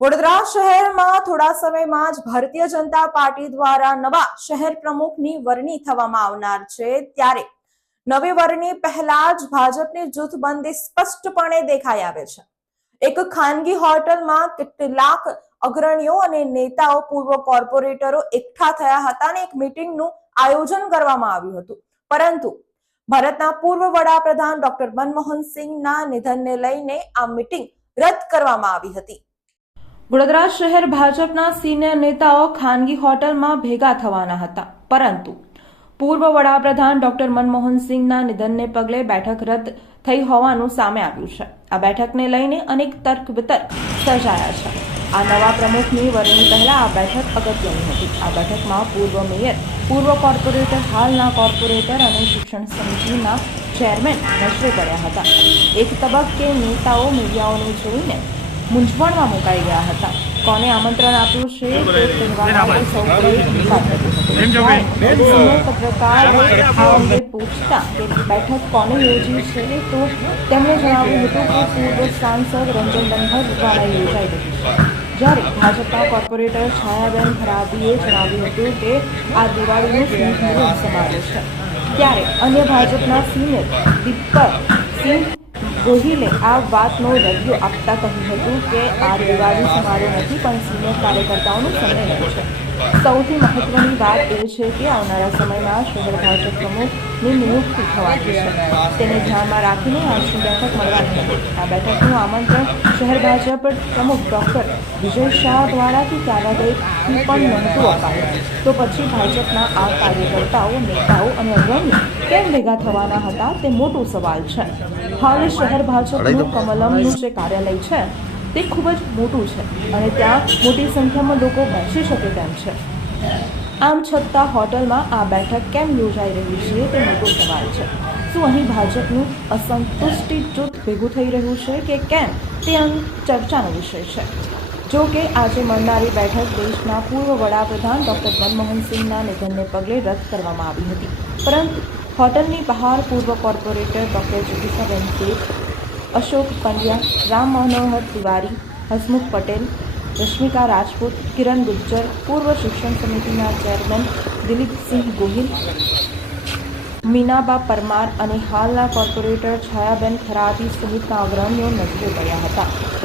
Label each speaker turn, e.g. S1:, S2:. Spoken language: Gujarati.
S1: વડોદરા શહેરમાં થોડા સમયમાં જ ભારતીય જનતા પાર્ટી દ્વારા નવા શહેર પ્રમુખની વરણી થવામાં આવનાર છે. ત્યારે નવી વરણી પહેલા જ ભાજપની જૂથબંધી સ્પષ્ટપણે દેખાઈ આવે છે. એક ખાનગી હોટલમાં કેટલાક અગ્રણીઓ અને નેતાઓ, પૂર્વ કોર્પોરેટરો એકઠા થયા હતા અને એક મીટિંગનું આયોજન કરવામાં આવ્યું હતું. પરંતુ ભારતના પૂર્વ વડાપ્રધાન ડોક્ટર મનમોહન સિંહના નિધનને લઈને આ મીટિંગ રદ કરવામાં આવી હતી. વડોદરા શહેર ભાજપના સિનિયર નેતાઓ ખાનગી હોટલમાં ભેગા થવાના હતા. પરંતુ પૂર્વ વડાપ્રધાન ડોક્ટર મનમોહન સિંહના નિધનને પગલે બેઠક રદ થઈ હોવાનું સામે આવ્યું છે. આ બેઠકને લઈને અનેક તર્ક વિતર્ક સર્જાયા છે. આ નવા પ્રમુખની વરણી પહેલા આ બેઠક અગત્યની હતી. આ બેઠકમાં પૂર્વ મેયર, પૂર્વ કોર્પોરેટર, હાલના કોર્પોરેટર અને શિક્ષણ સમિતિના ચેરમેન નજરે પડ્યા હતા. એક તબક્કે નેતાઓ મીડિયાઓને જોઈને મૂંઝવણમાં મુકાઈ ગયા હતા. કોને આમંત્રણ આપ્યું છે તે કહેવા સૌ આ અંગે પૂછતા કે બેઠક કોને યોજી છે તો તેમણે જણાવ્યું હતું કે પૂર્વ સાંસદ રંજન ડંગર દ્વારા યોજાઈ રહી છે. જ્યારે ભાજપના કોર્પોરેટર છાયાબેન ખરાબીએ જણાવ્યું હતું કે આ દિવાળીનો સિંહ સમાવેશ છે. ત્યારે અન્ય ભાજપના સિનિયર દીપક સિંહ ગોહિલે આ વાતનો રદિયો આપતા કહ્યું હતું કે આ દિવાળી સમારોહ નથી, પણ સિનિયર કાર્યકર્તાઓનું સંમેલન છે. સૌથી મહત્વની વાત એ છે કે આવનારા સમયમાં શહેર ભાજપ પ્રમુખની નિયુક્તિ થવાની છે. તેને ધ્યાનમાં રાખીને આજની બેઠક મળવાની હતી? આ બેઠકનું આમંત્રણ શહેર ભાજપ પ્રમુખ ડોક્ટર વિજય શાહ દ્વારાથી ક્યારાગઢથી પણ નહોતું અપાયું. તો પછી ભાજપના આ કાર્યકર્તાઓ, નેતાઓ અને અગ્રણીઓ કેમ ભેગા થવાના હતા તે મોટો સવાલ છે. હાલ શહેર ભાજપનું કમલમનું જે કાર્યાલય છે તે ખૂબ જ મોટું છે અને ત્યાં મોટી સંખ્યામાં લોકો બેસી શકે તેમ છે. આમ છતાં હોટલમાં આ બેઠક કેમ યોજાઈ રહી છે તે મોટો સવાલ છે. શું અહીં ભાજપનું અસંતુષ્ટિ જૂથ ભેગું થઈ રહ્યું છે કે કેમ તે અંગ ચર્ચાનો વિષય છે. જો કે આજે મળનારી બેઠક દેશના પૂર્વ વડાપ્રધાન ડોક્ટર મનમોહન સિંહના નિધનને પગલે રદ કરવામાં આવી હતી. પરંતુ હોટલની બહાર પૂર્વ કોર્પોરેટર ડૉક્ટર જગીસાબેન શેખ અશોક પંડ્યા રામ મનોહર તિવારી, હસમુખ પટેલ, રશ્મિકા રાજપૂત, કિરણ ગુજ્જર પૂર્વ શિક્ષણ સમિતિના ચેરમેન દિલીપસિંહ ગોહિલ, મીનાબા પરમાર અને હાલના કોર્પોરેટર છાયાબેન ખરાતી સહિતના અગ્રણીઓ નજરે પડ્યા હતા.